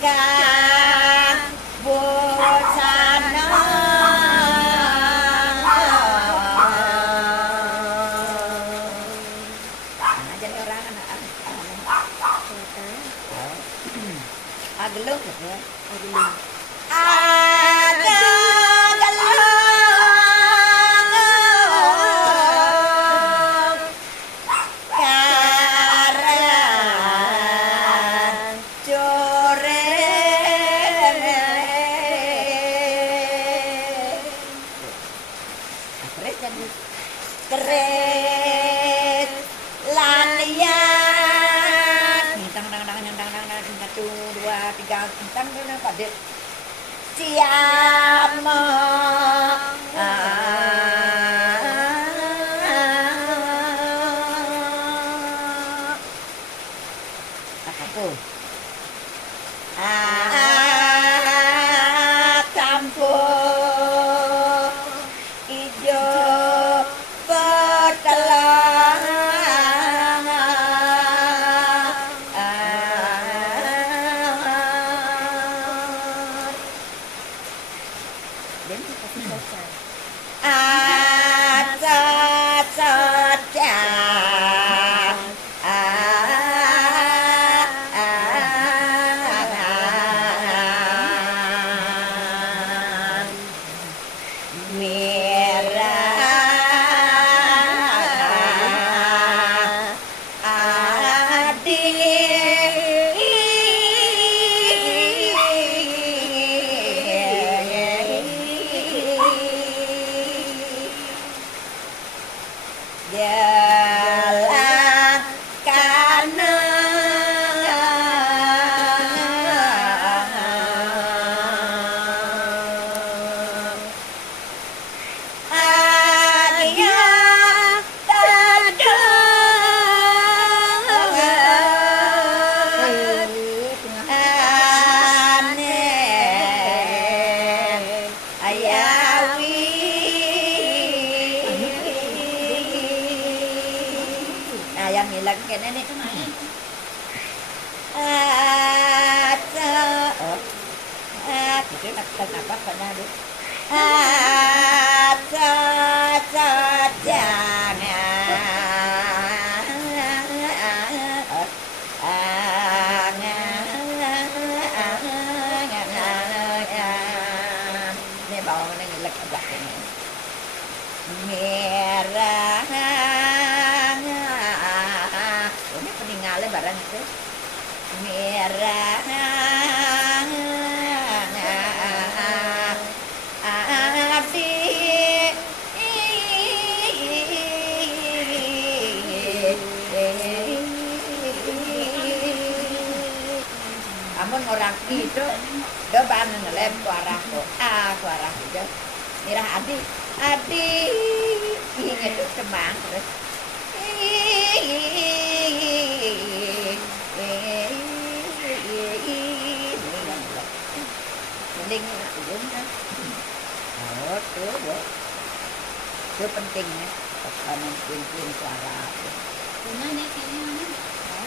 kang busana jadi orang anak agelung ya agelung keret lalian tang tang tang tang tang tang satu dua tiga tang tang pada siapa apa tuh campur hijau bertelang jalan yang hilang kene nih gitu kenapa pada aduh ini bawa mana ngilek agak ini merah ini peninggalan barang itu merah amun orang itu depan ngelem kuarah itu mirah adi itu semang terus mending ujung kan oh tuh itu pentingnya kanan kuing suara Gimana